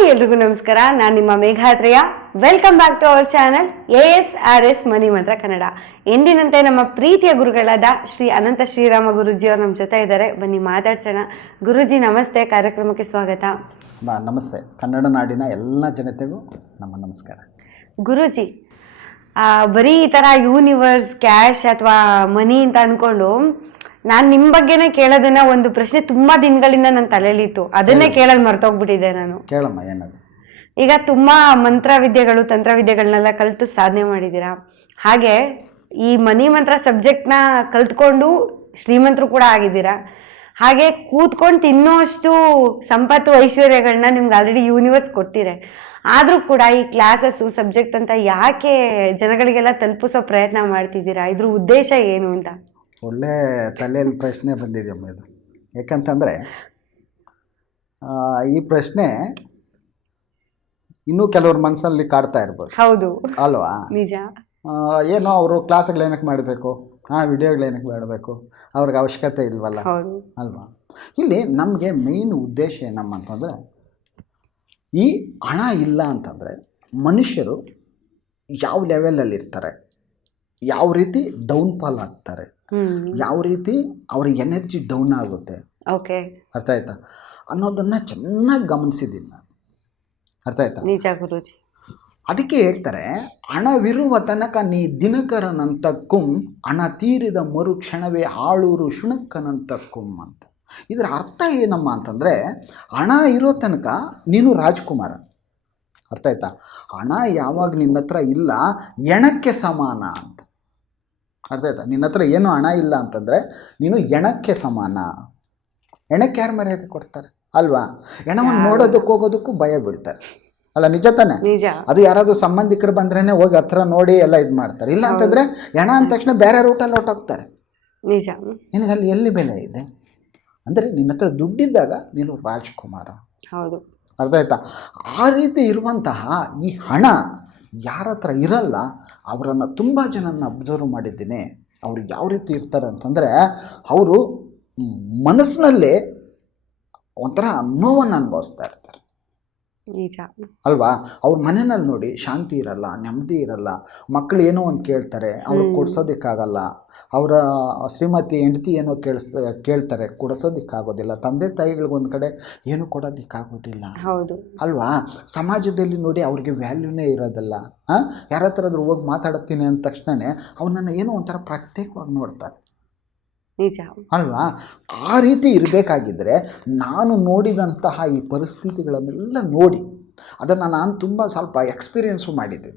Hi ಎಲ್ರಿಗೂ ನಮಸ್ಕಾರ. ನಾನು ನಿಮ್ಮ ಮೇಘಾತ್ರಯ. Welcome back to our channel A S R S money Mantra Kannada. ಎಂದಿನಂತೆ ನಮ್ಮ ಪ್ರೀತಿಯ ಗುರುಗಳಾದ ಶ್ರೀ ಅನಂತ ಶ್ರೀರಾಮ ಗುರುಜಿ ಅವರು ನಮ್ಮ ಜೊತೆ ಇದ್ದಾರೆ. ಬನ್ನಿ ಮಾತಾಡ್ಸೋಣ. ಗುರುಜಿ ನಮಸ್ತೆ. ಕಾರ್ಯಕ್ರಮಕ್ಕೆ ಸ್ವಾಗತ. ನಮಸ್ತೆ. ಕನ್ನಡ ನಾಡಿನ ಎಲ್ಲ ಜನತೆಗೂ ನಮ್ಮ ನಮಸ್ಕಾರ. ಗುರುಜಿ ಆ, ಬರೀ ಈ ಥರ ಯೂನಿವರ್ಸ್ ಕ್ಯಾಶ್ ಅಥವಾ ಮನಿ ಅಂತ ಅನ್ಕೊಂಡು ನಾನು ನಿಮ್ಮ ಬಗ್ಗೆನೇ ಕೇಳೋದನ್ನ ಒಂದು ಪ್ರಶ್ನೆ ತುಂಬಾ ದಿನಗಳಿಂದ ನನ್ನ ತಲೆಯಲ್ಲಿತ್ತು. ಅದನ್ನೇ ಕೇಳೋದ್ ಮರ್ತೋಗ್ಬಿಟ್ಟಿದ್ದೆ ನಾನು. ಕೇಳಮ್ಮ ಏನದು? ಈಗ ತುಂಬಾ ತಂತ್ರ ತಂತ್ರವಿದ್ಯೆಗಳನ್ನೆಲ್ಲ ಕಲ್ತು ಸಾಧನೆ ಮಾಡಿದ್ದೀರಾ? ಹಾಗೆ ಈ ಮನಿ ಮಂತ್ರ ಸಬ್ಜೆಕ್ಟ್ನ ಕಲ್ತ್ಕೊಂಡು ಶ್ರೀಮಂತರು ಕೂಡ ಆಗಿದ್ದೀರಾ? ಹಾಗೆ ಕೂತ್ಕೊಂಡು ತಿನ್ನೋಷ್ಟು ಸಂಪತ್ತು ಐಶ್ವರ್ಯಗಳನ್ನ ನಿಮ್ಗೆ ಆಲ್ರೆಡಿ ಯೂನಿವರ್ಸ್ ಕೊಟ್ಟಿದೆ. ಆದರೂ ಕೂಡ ಈ ಕ್ಲಾಸಸ್ಸು ಸಬ್ಜೆಕ್ಟ್ ಅಂತ ಯಾಕೆ ಜನಗಳಿಗೆಲ್ಲ ತಲುಪಿಸೋ ಪ್ರಯತ್ನ ಮಾಡ್ತಿದ್ದೀರಾ? ಇದ್ರ ಉದ್ದೇಶ ಏನು ಅಂತ? ಒಳ್ಳೆ ತಲೆಯಲ್ಲಿ ಪ್ರಶ್ನೆ ಬಂದಿದೆಯಮ್ಮ ಇದು. ಯಾಕಂತಂದರೆ ಈ ಪ್ರಶ್ನೆ ಇನ್ನೂ ಕೆಲವ್ರ ಮನಸ್ಸಲ್ಲಿ ಕಾಡ್ತಾ ಇರ್ಬೋದು. ಹೌದು. ಅಲ್ವಾ? ನಿಜ. ಏನೋ ಅವರು ಕ್ಲಾಸ್ಗಳು ಏನಕ್ಕೆ ಮಾಡಬೇಕು? ಆ ವಿಡಿಯೋಗಳು ಏನಕ್ಕೆ ಮಾಡಬೇಕು? ಅವ್ರಿಗೆ ಅವಶ್ಯಕತೆ ಇಲ್ವಲ್ಲ? ಅಲ್ವಾ? ಇಲ್ಲಿ ನಮಗೆ ಮೇಯ್ನ್ ಉದ್ದೇಶ ಏನಮ್ಮ ಅಂತಂದರೆ ಈ ಹಣ ಇಲ್ಲ ಅಂತಂದರೆ ಮನುಷ್ಯರು ಯಾವ ಲೆವೆಲಲ್ಲಿ ಇರ್ತಾರೆ? ಯಾವ ರೀತಿ ಡೌನ್ ಫಾಲ್ ಆಗ್ತಾರೆ ಯಾವ ರೀತಿ ಅವರ ಎನರ್ಜಿ ಡೌನ್ ಆಗುತ್ತೆ. ಓಕೆ. ಅರ್ಥ ಆಯ್ತಾ? ಅನ್ನೋದನ್ನ ಚೆನ್ನಾಗಿ ಗಮನಿಸಿದ್ದೀನಿ ನಾನು. ಅರ್ಥ ಆಯ್ತಾ? ನಿಜ ಗುರುಜಿ. ಅದಕ್ಕೆ ಹೇಳ್ತಾರೆ ಹಣವಿರುವ ತನಕ ನೀ ದಿನಕರನಂತಕ್ಕುಂ ಹಣ ತೀರಿದ ಮರುಕ್ಷಣವೇ ಆಳೂರು ಶುಣಕ್ಕನಂತಕ್ಕುಂ ಅಂತ. ಇದರ ಅರ್ಥ ಏನಮ್ಮ ಅಂತಂದರೆ ಹಣ ಇರೋ ತನಕ ನೀನು ರಾಜ್ಕುಮಾರ. ಅರ್ಥ ಆಯ್ತಾ? ಹಣ ಯಾವಾಗ ನಿನ್ನ ಹತ್ರ ಇಲ್ಲ ಎಣಕ್ಕೆ ಸಮಾನ ಅಂತ. ಅರ್ಥ ಆಯ್ತಾ? ನಿನ್ನ ಹತ್ರ ಏನು ಹಣ ಇಲ್ಲ ಅಂತಂದರೆ ನೀನು ಎಣಕ್ಕೆ ಸಮಾನ. ಎಣಕ್ಕೆ ಯಾರು ಮರ್ಯಾದೆ ಕೊಡ್ತಾರೆ? ಅಲ್ವಾ? ಎಣವನ್ನು ನೋಡೋದಕ್ಕೆ ಹೋಗೋದಕ್ಕೂ ಭಯ ಬಿಡ್ತಾರೆ ಅಲ್ಲ ನಿಜ ತಾನೆ? ಅದು ಯಾರಾದರೂ ಸಂಬಂಧಿಕರು ಬಂದ್ರೇ ಹೋಗಿ ಹತ್ರ ನೋಡಿ ಎಲ್ಲ ಇದು ಮಾಡ್ತಾರೆ. ಇಲ್ಲ ಅಂತಂದರೆ ಹೆಣ ಅಂದ ತಕ್ಷಣ ಬೇರೆ ರೂಟಲ್ಲಿ ಹೊಟ್ಟೋಗ್ತಾರೆ ನಿಜ. ನಿನಗೆ ಅಲ್ಲಿ ಎಲ್ಲಿ ಬೆಲೆ ಇದೆ? ಅಂದರೆ ನಿನ್ನ ಹತ್ರ ದುಡ್ಡಿದ್ದಾಗ ನೀನು ರಾಜ್ಕುಮಾರ. ಹೌದು. ಅರ್ಥ ಆಯ್ತಾ? ಆ ರೀತಿ ಇರುವಂತಹ ಈ ಹಣ ಯಾರ ಹತ್ರ ಇರಲ್ಲ, ಅವರನ್ನು ತುಂಬ ಜನನ ಅಬ್ಸರ್ವ್ ಮಾಡಿದ್ದೀನಿ. ಅವರು ಯಾವ ರೀತಿ ಇರ್ತಾರೆ ಅಂತಂದರೆ, ಅವರು ಮನಸ್ಸಿನಲ್ಲೇ ಒಂಥರ ನೋವನ್ನು ಅನುಭವಿಸ್ತಾರೆ. ನಿಜ. ಅಲ್ವಾ? ಅವ್ರ ಮನೆಯಲ್ಲಿ ನೋಡಿ ಶಾಂತಿ ಇರಲ್ಲ ನೆಮ್ಮದಿ ಇರಲ್ಲ. ಮಕ್ಕಳು ಏನೋ ಒಂದು ಕೇಳ್ತಾರೆ ಅವ್ರಿಗೆ ಕೊಡ್ಸೋದಕ್ಕಾಗಲ್ಲ. ಅವರ ಶ್ರೀಮತಿ ಹೆಂಡತಿ ಏನೋ ಕೇಳಿಸ್ ಕೇಳ್ತಾರೆ ಕೊಡಿಸೋದಕ್ಕಾಗೋದಿಲ್ಲ. ತಂದೆ ತಾಯಿಗಳಿಗೊಂದು ಕಡೆ ಏನು ಕೊಡೋದಕ್ಕಾಗೋದಿಲ್ಲ. ಹೌದು. ಅಲ್ವಾ? ಸಮಾಜದಲ್ಲಿ ನೋಡಿ ಅವ್ರಿಗೆ ವ್ಯಾಲ್ಯೂನೇ ಇರೋದಲ್ಲ. ಹಾಂ ಯಾರ ಹತ್ರ ಹೋಗಿ ಮಾತಾಡ್ತೀನಿ ಅಂದ ತಕ್ಷಣನೇ ಅವನನ್ನು ಏನೋ ಒಂಥರ ಪ್ರತ್ಯೇಕವಾಗಿ ನೋಡ್ತಾರೆ. ನಿಜ. ಅಲ್ವಾ? ಆ ರೀತಿ ಇರಬೇಕಾಗಿದ್ದರೆ ನಾನು ನೋಡಿದಂತಹ ಈ ಪರಿಸ್ಥಿತಿಗಳನ್ನೆಲ್ಲ ನೋಡಿ ಅದನ್ನು ನಾನು ತುಂಬ ಸ್ವಲ್ಪ ಎಕ್ಸ್ಪೀರಿಯೆನ್ಸು ಮಾಡಿದ್ದೆ.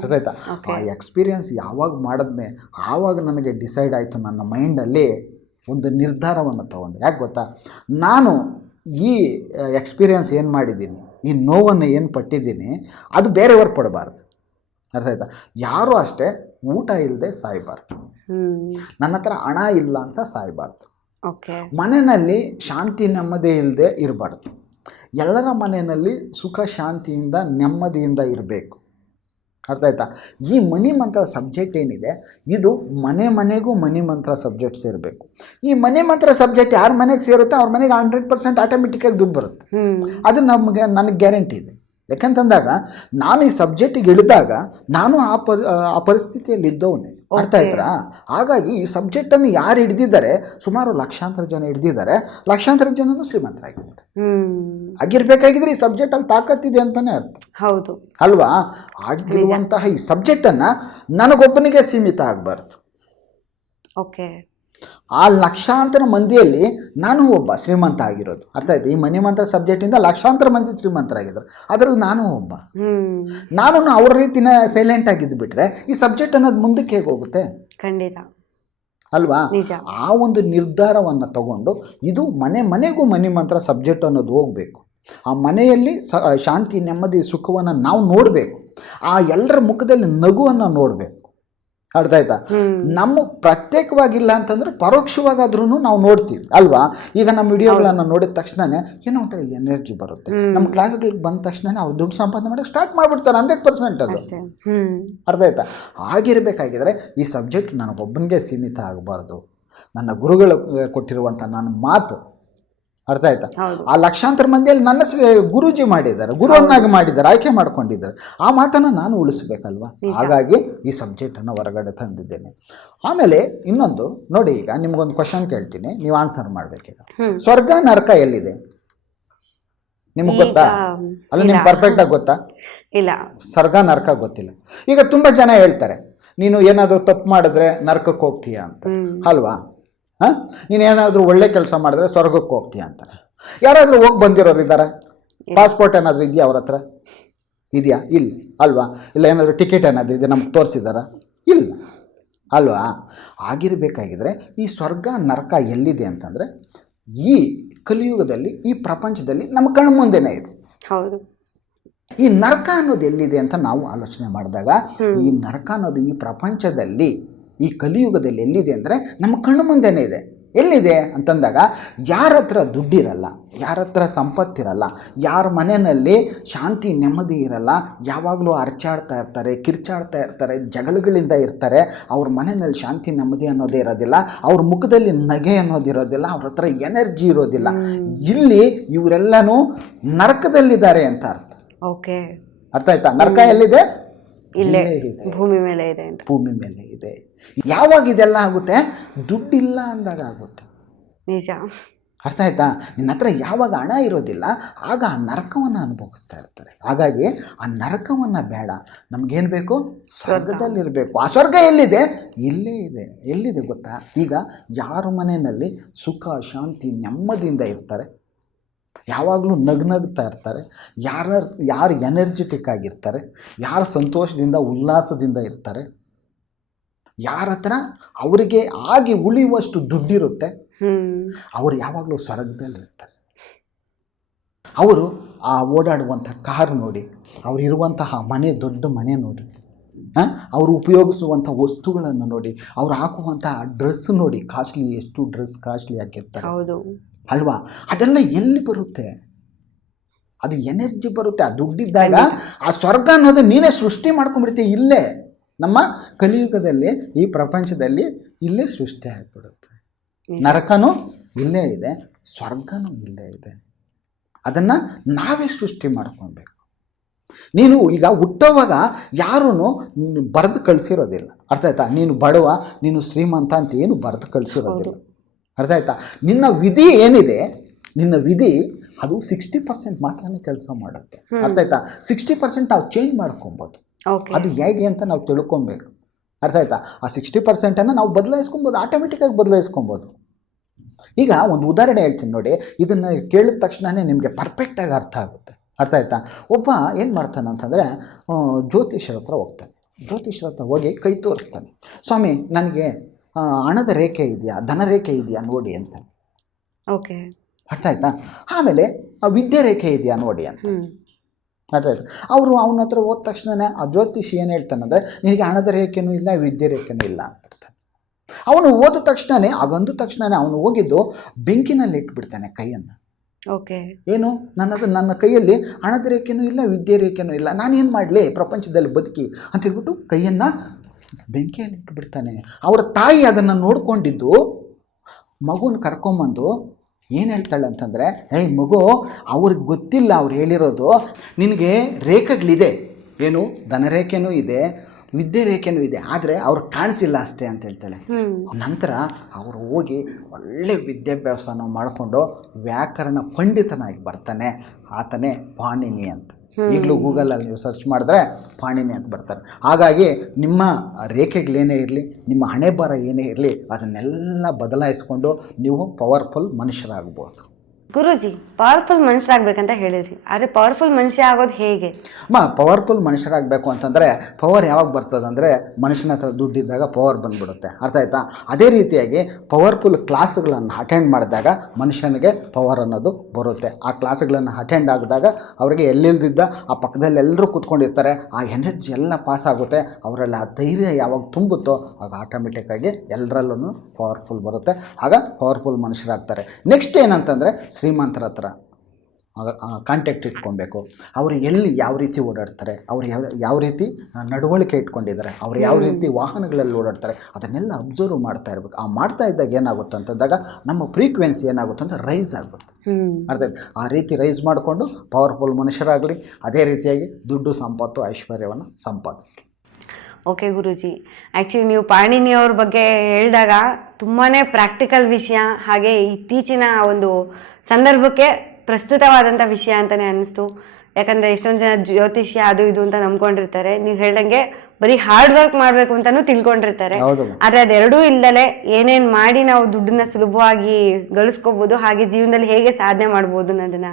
ಗೊತ್ತಾಯ್ತಾ ಆ ಎಕ್ಸ್ಪೀರಿಯೆನ್ಸ್ ಯಾವಾಗ ಮಾಡಿದ್ನೆ ಆವಾಗ ನನಗೆ ಡಿಸೈಡ್ ಆಯಿತು ನನ್ನ ಮೈಂಡಲ್ಲಿ ಒಂದು ನಿರ್ಧಾರವನ್ನು ತಗೊಂಡೆ. ಯಾಕೆ ಗೊತ್ತಾ? ನಾನು ಈ ಎಕ್ಸ್ಪೀರಿಯೆನ್ಸ್ ಏನು ಮಾಡಿದ್ದೀನಿ ಈ ನೋವನ್ನು ಏನು ಪಟ್ಟಿದ್ದೀನಿ ಅದು ಬೇರೆಯವ್ರು ಪಡಬಾರ್ದು. ಅರ್ಥ ಆಯ್ತಾ? ಯಾರು ಅಷ್ಟೇ ಊಟ ಇಲ್ಲದೆ ಸಾಯಬಾರ್ದು. ನನ್ನ ಹತ್ರ ಹಣ ಇಲ್ಲ ಅಂತ ಸಾಯಬಾರ್ದು. ಓಕೆ. ಮನೆಯಲ್ಲಿ ಶಾಂತಿ ನೆಮ್ಮದಿ ಇಲ್ಲದೆ ಇರಬಾರ್ದು. ಎಲ್ಲರ ಮನೆಯಲ್ಲಿ ಸುಖ ಶಾಂತಿಯಿಂದ ನೆಮ್ಮದಿಯಿಂದ ಇರಬೇಕು. ಅರ್ಥ ಆಯ್ತಾ? ಈ ಮನಿ ಮಂತ್ರ ಸಬ್ಜೆಕ್ಟ್ ಏನಿದೆ? ಇದು ಮನೆ ಮನೆಗೂ ಮನಿ ಮಂತ್ರ ಸಬ್ಜೆಕ್ಟ್ ಸೇರಬೇಕು. ಈ ಮನೆ ಮಂತ್ರ ಸಬ್ಜೆಕ್ಟ್ ಯಾರ ಮನೆಗೆ ಸೇರುತ್ತೆ? ಅವ್ರ ಮನೆಗೆ ಹಂಡ್ರೆಡ್ ಪರ್ಸೆಂಟ್ ಆಟೋಮೆಟಿಕ್ಕಾಗಿ ದುಡ್ಡು ಬರುತ್ತೆ. ಅದು ನಮಗೆ ನನಗೆ ಗ್ಯಾರಂಟಿ ಇದೆ. ಯಾಕಂತಂದಾಗ ನಾನು ಈ ಸಬ್ಜೆಕ್ಟಿಗೆ ಇಳಿದಾಗ ನಾನು ಆ ಪರಿ ಆ ಪರಿಸ್ಥಿತಿಯಲ್ಲಿ ಇದ್ದವನೇ. ಅರ್ಥ. ಆಯ್ತಾ ಹಾಗಾಗಿ ಈ ಸಬ್ಜೆಕ್ಟನ್ನು ಯಾರು ಹಿಡ್ದಿದ್ದಾರೆ? ಸುಮಾರು ಲಕ್ಷಾಂತರ ಜನ ಹಿಡ್ದಿದ್ದಾರೆ. ಲಕ್ಷಾಂತರ ಜನನು ಶ್ರೀಮಂತರಾಗಿದ್ದಾರೆ. ಆಗಿರ್ಬೇಕಾಗಿದ್ರೆ ಈ ಸಬ್ಜೆಕ್ಟ್ ಅಲ್ಲಿ ತಾಕತ್ತಿದೆ ಅಂತಾನೆ ಅರ್ಥ. ಹೌದು. ಅಲ್ವಾ? ಆಗಿರುವಂತಹ ಈ ಸಬ್ಜೆಕ್ಟನ್ನು ನನಗೊಬ್ಬನಿಗೆ ಸೀಮಿತ ಆಗಬಾರ್ದು. ಓಕೆ ಆ ಲಕ್ಷಾಂತರ ಮಂದಿಯಲ್ಲಿ ನಾನು ಒಬ್ಬ ಶ್ರೀಮಂತ ಆಗಿರೋದು. ಅರ್ಥ ಆಯ್ತು? ಈ ಮನಿ ಮಂತ್ರ ಸಬ್ಜೆಕ್ಟಿಂದ ಲಕ್ಷಾಂತರ ಮಂದಿ ಶ್ರೀಮಂತರಾಗಿದ್ದಾರೆ. ಅದರಲ್ಲಿ ನಾನು ಒಬ್ಬ. ನಾನು ಅವ್ರ ರೀತಿನ ಸೈಲೆಂಟ್ ಆಗಿದ್ದು ಬಿಟ್ರೆ ಈ ಸಬ್ಜೆಕ್ಟ್ ಅನ್ನೋದು ಮುಂದಕ್ಕೆ ಹೇಗೆ ಹೋಗುತ್ತೆ? ಖಂಡಿತ. ಅಲ್ವಾ? ಆ ಒಂದು ನಿರ್ಧಾರವನ್ನು ತಗೊಂಡು ಇದು ಮನೆ ಮನೆಗೂ ಮನಿ ಮಂತ್ರ ಸಬ್ಜೆಕ್ಟ್ ಅನ್ನೋದು ಹೋಗಬೇಕು. ಆ ಮನೆಯಲ್ಲಿ ಶಾಂತಿ ನೆಮ್ಮದಿ ಸುಖವನ್ನು ನಾವು ನೋಡಬೇಕು. ಆ ಎಲ್ಲರ ಮುಖದಲ್ಲಿ ನಗುವನ್ನು ನೋಡಬೇಕು. ಅರ್ಥ ಆಯ್ತಾ? ನಮ್ಮ ಪ್ರತ್ಯೇಕವಾಗಿಲ್ಲ ಅಂತಂದ್ರೆ ಪರೋಕ್ಷವಾಗಾದ್ರೂ ನಾವು ನೋಡ್ತೀವಿ ಅಲ್ವಾ? ಈಗ ನಮ್ಮ ವಿಡಿಯೋಗಳನ್ನು ನೋಡಿದ ತಕ್ಷಣನೇ ಏನೋ ಒಂಥರ ಎನರ್ಜಿ ಬರುತ್ತೆ. ನಮ್ಮ ಕ್ಲಾಸ್ಗಳಿಗೆ ಬಂದ ತಕ್ಷಣ ಅವ್ರು ದುಡ್ಡು ಸಂಪಾದನೆ ಮಾಡೋಕೆ ಸ್ಟಾರ್ಟ್ ಮಾಡಿಬಿಡ್ತಾರೆ ಹಂಡ್ರೆಡ್ ಪರ್ಸೆಂಟ್ ಅದು. ಅರ್ಥ ಆಯ್ತಾ? ಆಗಿರಬೇಕಾಗಿದ್ರೆ ಈ ಸಬ್ಜೆಕ್ಟ್ ನನಗೊಬ್ಬನಿಗೆ ಸೀಮಿತ ಆಗಬಾರ್ದು. ನನ್ನ ಗುರುಗಳು ಕೊಟ್ಟಿರುವಂಥ ನನ್ನ ಮಾತು ಅರ್ಥ ಆಯ್ತಾ? ಆ ಲಕ್ಷಾಂತರ ಮಂದಿಯಲ್ಲಿ ನನ್ನ ಗುರುಜಿ ಮಾಡಿದ್ದಾರೆ ಗುರುವನ್ನಾಗಿ ಮಾಡಿದ್ದಾರೆ ಆಯ್ಕೆ ಮಾಡ್ಕೊಂಡಿದ್ದಾರೆ. ಆ ಮಾತನ್ನು ನಾನು ಉಳಿಸ್ಬೇಕಲ್ವಾ. ಹಾಗಾಗಿ ಈ ಸಬ್ಜೆಕ್ಟನ್ನು ಹೊರಗಡೆ ತಂದಿದ್ದೇನೆ. ಆಮೇಲೆ ಇನ್ನೊಂದು ನೋಡಿ ಈಗ ನಿಮ್ಗೊಂದು ಕ್ವಶನ್ ಕೇಳ್ತೀನಿ ನೀವು ಆನ್ಸರ್ ಮಾಡ್ಬೇಕೀಗ. ಸ್ವರ್ಗ ನರಕ ಎಲ್ಲಿದೆ? ನಿಮ್ಗೆ ಗೊತ್ತಾ? ಅಲ್ಲ ನಿಮ್ಗೆ ಪರ್ಫೆಕ್ಟಾಗಿ ಪರ್ಫೆಕ್ಟ್ ಆಗಿ ಗೊತ್ತಾ? ಇಲ್ಲ. ಸ್ವರ್ಗ ನರಕ ಗೊತ್ತಿಲ್ಲ. ಈಗ ತುಂಬ ಜನ ಹೇಳ್ತಾರೆ ನೀನು ಏನಾದರೂ ತಪ್ಪು ಮಾಡಿದ್ರೆ ನರಕಕ್ಕೆ ಹೋಗ್ತೀಯಾ ಅಂತ. ಅಲ್ವಾ? ಹಾಂ? ನೀನು ಏನಾದರೂ ಒಳ್ಳೆ ಕೆಲಸ ಮಾಡಿದ್ರೆ ಸ್ವರ್ಗಕ್ಕೆ ಹೋಗ್ತೀಯ ಅಂತಾರೆ. ಯಾರಾದರೂ ಹೋಗಿ ಬಂದಿರೋರು ಇದ್ದಾರೆ ಪಾಸ್ಪೋರ್ಟ್ ಏನಾದರೂ ಇದೆಯಾ ಅವ್ರ ಹತ್ರ? ಇದೆಯಾ? ಇಲ್ಲ. ಅಲ್ವಾ? ಇಲ್ಲ ಏನಾದರೂ ಟಿಕೆಟ್ ಏನಾದರೂ ಇದೆ ನಮ್ಗೆ ತೋರಿಸಿದಾರ? ಇಲ್ಲ. ಅಲ್ವಾ? ಆಗಿರಬೇಕಾಗಿದ್ರೆ ಈ ಸ್ವರ್ಗ ನರಕ ಎಲ್ಲಿದೆ ಅಂತಂದರೆ ಈ ಕಲಿಯುಗದಲ್ಲಿ ಈ ಪ್ರಪಂಚದಲ್ಲಿ ನಮ್ಮ ಕಣ್ಮುಂದೆನೇ ಇದೆ. ಹೌದು. ಈ ನರಕ ಅನ್ನೋದು ಎಲ್ಲಿದೆ ಅಂತ ನಾವು ಆಲೋಚನೆ ಮಾಡಿದಾಗ ಈ ನರಕ ಅನ್ನೋದು ಈ ಪ್ರಪಂಚದಲ್ಲಿ ಈ ಕಲಿಯುಗದಲ್ಲಿ ಎಲ್ಲಿದೆ ಅಂದರೆ ನಮ್ಮ ಕಣ್ಣು ಮುಂದೆನೇ ಇದೆ. ಎಲ್ಲಿದೆ ಅಂತಂದಾಗ ಯಾರ ಹತ್ರ ದುಡ್ಡಿರಲ್ಲ ಯಾರ ಹತ್ರ ಸಂಪತ್ತಿರಲ್ಲ ಯಾರ ಮನೆಯಲ್ಲಿ ಶಾಂತಿ ನೆಮ್ಮದಿ ಇರಲ್ಲ ಯಾವಾಗಲೂ ಅರ್ಚಾಡ್ತಾ ಇರ್ತಾರೆ ಕಿರ್ಚಾಡ್ತಾ ಇರ್ತಾರೆ ಜಗಳಗಳಿಂದ ಇರ್ತಾರೆ ಅವ್ರ ಮನೆಯಲ್ಲಿ ಶಾಂತಿ ನೆಮ್ಮದಿ ಅನ್ನೋದೇ ಇರೋದಿಲ್ಲ ಅವ್ರ ಮುಖದಲ್ಲಿ ನಗೆ ಅನ್ನೋದಿರೋದಿಲ್ಲ ಅವ್ರ ಹತ್ರ ಎನರ್ಜಿ ಇರೋದಿಲ್ಲ. ಇಲ್ಲಿ ಇವರೆಲ್ಲನೂ ನರಕದಲ್ಲಿದ್ದಾರೆ ಅಂತ ಅರ್ಥ. ಓಕೆ. ಅರ್ಥ ಆಯ್ತಾ? ನರಕ ಎಲ್ಲಿದೆ? ಇಲ್ಲೇ ಭೂಮಿ ಮೇಲೆ ಇದೆ. ಅಂತ. ಭೂಮಿ ಮೇಲೆ ಇದೆ. ಯಾವಾಗ ಇದೆಲ್ಲ ಆಗುತ್ತೆ? ದುಡ್ಡಿಲ್ಲ ಅಂದಾಗ ಆಗುತ್ತೆ. ನಿಜ. ಅರ್ಥ ಆಯ್ತಾ? ನಿನ್ನ ಹತ್ರ ಯಾವಾಗ ಹಣ ಇರೋದಿಲ್ಲ ಆಗ ಆ ನರಕವನ್ನು ಅನುಭವಿಸ್ತಾ ಇರ್ತಾರೆ. ಹಾಗಾಗಿ ಆ ನರಕವನ್ನು ಬೇಡ. ನಮಗೇನು ಬೇಕು? ಸ್ವರ್ಗದಲ್ಲಿರಬೇಕು. ಆ ಸ್ವರ್ಗ ಎಲ್ಲಿದೆ? ಇಲ್ಲೇ ಇದೆ. ಎಲ್ಲಿದೆ ಗೊತ್ತಾ? ಈಗ ಯಾರ ಮನೆಯಲ್ಲಿ ಸುಖ ಶಾಂತಿ ನೆಮ್ಮದಿಯಿಂದ ಇರ್ತಾರೆ? ಯಾವಾಗಲೂ ನಗ್ನಗ್ತಾ ಇರ್ತಾರೆ. ಯಾರು ಯಾರು ಎನರ್ಜೆಟಿಕ್ ಆಗಿರ್ತಾರೆ ಯಾರು ಸಂತೋಷದಿಂದ ಉಲ್ಲಾಸದಿಂದ ಇರ್ತಾರೆ. ಯಾರ ಹತ್ರ ಅವರಿಗೆ ಆಗಿ ಉಳಿಯುವಷ್ಟು ದುಡ್ಡಿರುತ್ತೆ. ಅವರು ಯಾವಾಗಲೂ ಸ್ವರ್ಗದಲ್ಲಿರ್ತಾರೆ. ಅವರು ಆ ಓಡಾಡುವಂಥ ಕಾರ್ ನೋಡಿ ಅವರು ಇರುವಂತಹ ಮನೆ ದೊಡ್ಡ ಮನೆ ನೋಡಿ ಆ, ಅವರು ಉಪಯೋಗಿಸುವಂಥ ವಸ್ತುಗಳನ್ನು ನೋಡಿ ಅವ್ರು ಹಾಕುವಂತಹ ಡ್ರೆಸ್ ನೋಡಿ ಕಾಸ್ಟ್ಲಿ ಎಷ್ಟು ಡ್ರೆಸ್ ಕಾಸ್ಟ್ಲಿ ಆಗಿರ್ತಾರೆ ಹೌದು. ಅಲ್ವಾ? ಅದೆಲ್ಲ ಎಲ್ಲಿ ಬರುತ್ತೆ? ಅದು ಎನರ್ಜಿ ಬರುತ್ತೆ. ಆ ದುಡ್ಡಿದ್ದಾಗ ಆ ಸ್ವರ್ಗ ಅನ್ನೋದು ನೀನೇ ಸೃಷ್ಟಿ ಮಾಡ್ಕೊಂಡ್ಬಿಡ್ತೀಯ ಇಲ್ಲೇ. ನಮ್ಮ ಕಲಿಯುಗದಲ್ಲಿ ಈ ಪ್ರಪಂಚದಲ್ಲಿ ಇಲ್ಲೇ ಸೃಷ್ಟಿ ಆಗಿಬಿಡುತ್ತೆ. ನರಕನೂ ಇಲ್ಲೇ ಇದೆ ಸ್ವರ್ಗನೂ ಇಲ್ಲೇ ಇದೆ. ಅದನ್ನು ನಾವೇ ಸೃಷ್ಟಿ ಮಾಡ್ಕೊಬೇಕು. ನೀನು ಈಗ ಹುಟ್ಟೋವಾಗ ಯಾರೂ ಬರೆದು ಕಳಿಸಿರೋದಿಲ್ಲ. ಅರ್ಥ ಆಯ್ತಾ? ನೀನು ಬಡವ ನೀನು ಶ್ರೀಮಂತ ಅಂತ ಏನು ಬರೆದು ಕಳಿಸಿರೋದಿಲ್ಲ. ಅರ್ಥ ಆಯ್ತಾ? ನಿನ್ನ ವಿಧಿ ಏನಿದೆ ನಿನ್ನ ವಿಧಿ ಅದು ಸಿಕ್ಸ್ಟಿ ಪರ್ಸೆಂಟ್ ಮಾತ್ರನೇ ಕೆಲಸ ಮಾಡುತ್ತೆ. ಅರ್ಥ ಆಯ್ತಾ? ಸಿಕ್ಸ್ಟಿ ಪರ್ಸೆಂಟ್ ನಾವು ಚೇಂಜ್ ಮಾಡ್ಕೊಬೋದು. ಅದು ಹೇಗೆ ಅಂತ ನಾವು ತಿಳ್ಕೊಬೇಕು. ಅರ್ಥ ಆಯ್ತಾ? ಆ ಸಿಕ್ಸ್ಟಿ ಪರ್ಸೆಂಟನ್ನು ನಾವು ಬದಲಾಯಿಸ್ಕೊಬೋದು ಆಟೋಮೆಟಿಕ್ಕಾಗಿ ಬದಲಾಯಿಸ್ಕೊಬೋದು. ಈಗ ಒಂದು ಉದಾಹರಣೆ ಹೇಳ್ತೀನಿ ನೋಡಿ. ಇದನ್ನು ಕೇಳಿದ ತಕ್ಷಣವೇ ನಿಮಗೆ ಪರ್ಫೆಕ್ಟಾಗಿ ಅರ್ಥ ಆಗುತ್ತೆ. ಅರ್ಥ ಆಯ್ತಾ? ಒಬ್ಬ ಏನು ಮಾಡ್ತಾನೆ ಅಂತಂದರೆ ಜ್ಯೋತಿಷರ ಹತ್ರ ಹೋಗ್ತಾನೆ. ಜ್ಯೋತಿಷರ ಹತ್ರ ಹೋಗಿ ಕೈ ತೋರಿಸ್ತಾನೆ. ಸ್ವಾಮಿ ನನಗೆ ಹಣದ ರೇಖೆ ಇದೆಯಾ ಧನ ರೇಖೆ ಇದೆಯಾ ನೋಡಿ ಅಂತ. ಓಕೆ. ಅರ್ಥ ಆಯ್ತಾ? ಆಮೇಲೆ ಆ ವಿದ್ಯೆ ರೇಖೆ ಇದೆಯಾ ನೋಡಿ ಅಂತ. ಅರ್ಥ ಆಯ್ತು. ಅವರು ಅವನ ಹತ್ರ ಹೋದ ತಕ್ಷಣನೇ ಆ ಜ್ಯೋತಿಷಿ ಏನು ಹೇಳ್ತಾನಂದ್ರೆ ನಿನಗೆ ಹಣದ ರೇಖೆನೂ ಇಲ್ಲ ವಿದ್ಯೆ ರೇಖೆನೂ ಇಲ್ಲ ಅಂತ ಅವನು ಓದ ತಕ್ಷಣವೇ ಆಗಂದ ತಕ್ಷಣವೇ ಅವನು ಹೋಗಿದ್ದು ಬೆಂಕಿನಲ್ಲಿ ಇಟ್ಬಿಡ್ತಾನೆ ಕೈಯನ್ನು. ಓಕೆ. ಏನು? ನನ್ನದು ನನ್ನ ಕೈಯಲ್ಲಿ ಹಣದ ರೇಖೆನೂ ಇಲ್ಲ ವಿದ್ಯೆ ರೇಖೆನೂ ಇಲ್ಲ. ನಾನೇನು ಮಾಡಲಿ? ಪ್ರಪಂಚದಲ್ಲಿ ಬದುಕಿ ಅಂತ ಹೇಳ್ಬಿಟ್ಟು ಕೈಯನ್ನು ಬೆಂಕಿಯಲ್ಲಿ ಇಟ್ಬಿಡ್ತಾನೆ. ಅವರ ತಾಯಿ ಅದನ್ನು ನೋಡಿಕೊಂಡಿದ್ದು ಮಗುನ ಕರ್ಕೊಂಬಂದು ಏನು ಹೇಳ್ತಾಳೆ ಅಂತಂದರೆ ಏಯ್ ಮಗು ಅವ್ರಿಗೆ ಗೊತ್ತಿಲ್ಲ ಅವ್ರು ಹೇಳಿರೋದು. ನಿನಗೆ ರೇಖೆಗಳಿದೆ. ಏನು? ಧನರೇಖೆನೂ ಇದೆ ವಿದ್ಯೆ ರೇಖೆನೂ ಇದೆ. ಆದರೆ ಅವ್ರು ಕಾಣಿಸಿಲ್ಲ ಅಷ್ಟೇ ಅಂತ ಹೇಳ್ತಾಳೆ. ನಂತರ ಅವರು ಹೋಗಿ ಒಳ್ಳೆ ವಿದ್ಯಾಭ್ಯಾಸನ ಮಾಡಿಕೊಂಡು ವ್ಯಾಕರಣ ಪಂಡಿತನಾಗಿ ಬರ್ತಾನೆ. ಆತನೇ ಪಾಣಿನಿ ಅಂತ. ಈಗಲೂ ಗೂಗಲಲ್ಲಿ ನೀವು ಸರ್ಚ್ ಮಾಡಿದ್ರೆ ಪಾಣಿನಿ ಅಂತ ಬರ್ತಾರೆ. ಹಾಗಾಗಿ ನಿಮ್ಮ ರೇಖೆಗಳೇನೇ ಇರಲಿ, ನಿಮ್ಮ ಹಣೆ ಬರ ಏನೇ ಇರಲಿ, ಅದನ್ನೆಲ್ಲ ಬದಲಾಯಿಸ್ಕೊಂಡು ನೀವು ಪವರ್ಫುಲ್ ಮನುಷ್ಯರಾಗ್ಬೋದು. ಗುರುಜಿ ಪವರ್ಫುಲ್ ಮನುಷ್ಯರಾಗ್ಬೇಕಂತ ಹೇಳಿದ್ರಿ. ಆದರೆ ಪವರ್ಫುಲ್ ಮನುಷ್ಯ ಆಗೋದು ಹೇಗೆ? ಮಾ ಪವರ್ಫುಲ್ ಮನುಷ್ಯರಾಗಬೇಕು ಅಂತಂದರೆ ಪವರ್ ಯಾವಾಗ ಬರ್ತದಂದರೆ ಮನುಷ್ಯನ ಹತ್ರ ದುಡ್ಡಿದ್ದಾಗ ಪವರ್ ಬಂದ್ಬಿಡುತ್ತೆ. ಅರ್ಥ ಆಯ್ತಾ? ಅದೇ ರೀತಿಯಾಗಿ ಪವರ್ಫುಲ್ ಕ್ಲಾಸ್ಗಳನ್ನು ಅಟೆಂಡ್ ಮಾಡಿದಾಗ ಮನುಷ್ಯನಿಗೆ ಪವರ್ ಅನ್ನೋದು ಬರುತ್ತೆ. ಆ ಕ್ಲಾಸ್ಗಳನ್ನು ಅಟೆಂಡ್ ಆಗಿದಾಗ ಅವರಿಗೆ ಎಲ್ಲಿಲ್ದಿದ್ದ ಆ ಪಕ್ಕದಲ್ಲಿ ಎಲ್ಲರೂ ಕೂತ್ಕೊಂಡಿರ್ತಾರೆ. ಆ ಎನರ್ಜಿ ಎಲ್ಲ ಪಾಸ್ ಆಗುತ್ತೆ. ಅವರೆಲ್ಲ ಆ ಧೈರ್ಯ ಯಾವಾಗ ತುಂಬುತ್ತೋ ಆಗ ಆಟೋಮೆಟಿಕ್ಕಾಗಿ ಎಲ್ಲರಲ್ಲೂ ಪವರ್ಫುಲ್ ಬರುತ್ತೆ. ಆಗ ಪವರ್ಫುಲ್ ಮನುಷ್ಯರಾಗ್ತಾರೆ. ನೆಕ್ಸ್ಟ್ ಏನಂತಂದರೆ ಶ್ರೀಮಂತರ ಹತ್ರ ಕಾಂಟ್ಯಾಕ್ಟ್ ಇಟ್ಕೊಬೇಕು. ಅವರು ಎಲ್ಲಿ ಯಾವ ರೀತಿ ಓಡಾಡ್ತಾರೆ ಅವ್ರು ಯಾವ ಯಾವ ರೀತಿ ನಡವಳಿಕೆ ಇಟ್ಕೊಂಡಿದ್ದಾರೆ ಅವ್ರು ಯಾವ ರೀತಿ ವಾಹನಗಳಲ್ಲಿ ಓಡಾಡ್ತಾರೆ ಅದನ್ನೆಲ್ಲ ಅಬ್ಸರ್ವ್ ಮಾಡ್ತಾ ಇರಬೇಕು. ಆ ಮಾಡ್ತಾ ಇದ್ದಾಗ ಏನಾಗುತ್ತೆ ಅಂತಂದಾಗ ನಮ್ಮ ಫ್ರೀಕ್ವೆನ್ಸಿ ಏನಾಗುತ್ತೆ ಅಂತ ರೈಸ್ ಆಗುತ್ತೆ ಅರ್ಥ ಆಯ್ತಾ? ಆ ರೀತಿ ರೈಸ್ ಮಾಡಿಕೊಂಡು ಪವರ್ಫುಲ್ ಮನುಷ್ಯರಾಗಲಿ ಅದೇ ರೀತಿಯಾಗಿ ದುಡ್ಡು ಸಂಪತ್ತು ಐಶ್ವರ್ಯವನ್ನು ಸಂಪಾದಿಸಲಿ. ಓಕೆ ಗುರುಜಿ. ಆ್ಯಕ್ಚುಲಿ ನೀವು ಪಾಣಿನಿ ಅವ್ರ ಬಗ್ಗೆ ಹೇಳಿದಾಗ ತುಂಬಾ ಪ್ರಾಕ್ಟಿಕಲ್ ವಿಷಯ ಹಾಗೆ ಇತ್ತೀಚಿನ ಒಂದು ಸಂದರ್ಭಕ್ಕೆ ಪ್ರಸ್ತುತವಾದಂಥ ವಿಷಯ ಅಂತಲೇ ಅನ್ನಿಸ್ತು. ಯಾಕಂದರೆ ಎಷ್ಟೊಂದು ಜನ ಜ್ಯೋತಿಷ್ಯ ಅದು ಇದು ಅಂತ ನಂಬ್ಕೊಂಡಿರ್ತಾರೆ. ನೀವು ಹೇಳ್ದಂಗೆ ಬರೀ ಹಾರ್ಡ್ ವರ್ಕ್ ಮಾಡಬೇಕು ಅಂತಲೂ ತಿಳ್ಕೊಂಡಿರ್ತಾರೆ. ಆದರೆ ಅದೆರಡೂ ಇಲ್ಲದೆ ಏನೇನು ಮಾಡಿ ನಾವು ದುಡ್ಡನ್ನ ಸುಲಭವಾಗಿ ಗಳಿಸ್ಕೋಬೋದು ಹಾಗೆ ಜೀವನದಲ್ಲಿ ಹೇಗೆ ಸಾಧನೆ ಮಾಡ್ಬೋದು ಅನ್ನೋದನ್ನ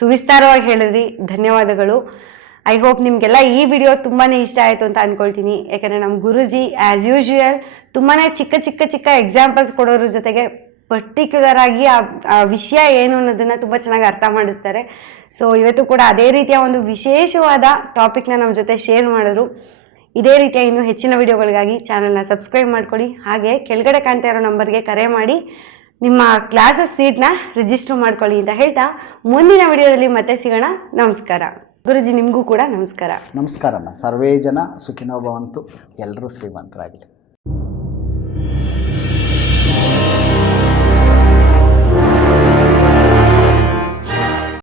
ಸುವಿಸ್ತಾರವಾಗಿ ಹೇಳಿದ್ರಿ. ಧನ್ಯವಾದಗಳು. ಐ ಹೋಪ್ ನಿಮಗೆಲ್ಲ ಈ ವಿಡಿಯೋ ತುಂಬಾ ಇಷ್ಟ ಆಯಿತು ಅಂತ ಅಂದ್ಕೊಳ್ತೀನಿ ಯಾಕಂದರೆ ನಮ್ಮ ಗುರುಜಿ ಆ್ಯಸ್ ಯೂಶುವಲ್ ತುಂಬಾ ಚಿಕ್ಕ ಚಿಕ್ಕ ಚಿಕ್ಕ ಎಕ್ಸಾಂಪಲ್ಸ್ ಕೊಡೋದ್ರ ಜೊತೆಗೆ ಪರ್ಟಿಕ್ಯುಲರ್ ಆಗಿ ಆ ವಿಷಯ ಏನು ಅನ್ನೋದನ್ನು ತುಂಬ ಚೆನ್ನಾಗಿ ಅರ್ಥ ಮಾಡಿಸ್ತಾರೆ. ಸೊ ಇವತ್ತು ಕೂಡ ಅದೇ ರೀತಿಯ ಒಂದು ವಿಶೇಷವಾದ ಟಾಪಿಕ್ನ ನಮ್ಮ ಜೊತೆ ಶೇರ್ ಮಾಡಿದ್ರು. ಇದೇ ರೀತಿಯ ಇನ್ನೂ ಹೆಚ್ಚಿನ ವಿಡಿಯೋಗಳಿಗಾಗಿ ಚಾನಲ್ನ ಸಬ್ಸ್ಕ್ರೈಬ್ ಮಾಡ್ಕೊಳ್ಳಿ. ಹಾಗೆ ಕೆಳಗಡೆ ಕಾಣ್ತಾ ಇರೋ ನಂಬರ್ಗೆ ಕರೆ ಮಾಡಿ. ನಿಮ್ಮ ಕ್ಲಾಸಸ್ ಸೀಟ್ನ ರಿಜಿಸ್ಟರ್ ಮಾಡ್ಕೊಳ್ಳಿ ಅಂತ ಹೇಳ್ತಾ ಮುಂದಿನ ವಿಡಿಯೋದಲ್ಲಿ ಮತ್ತೆ ಸಿಗೋಣ. ನಮಸ್ಕಾರ. ಗುರುಜಿ ನಿಮಗೂ ಕೂಡ ನಮಸ್ಕಾರ. ನಮಸ್ಕಾರಮ್ಮ ಸರ್ವೇ ಜನ ಸುಖಿನೋ ಭವಂತು ಎಲ್ಲರೂ ಶ್ರೀಮಂತರಾಗಲಿ.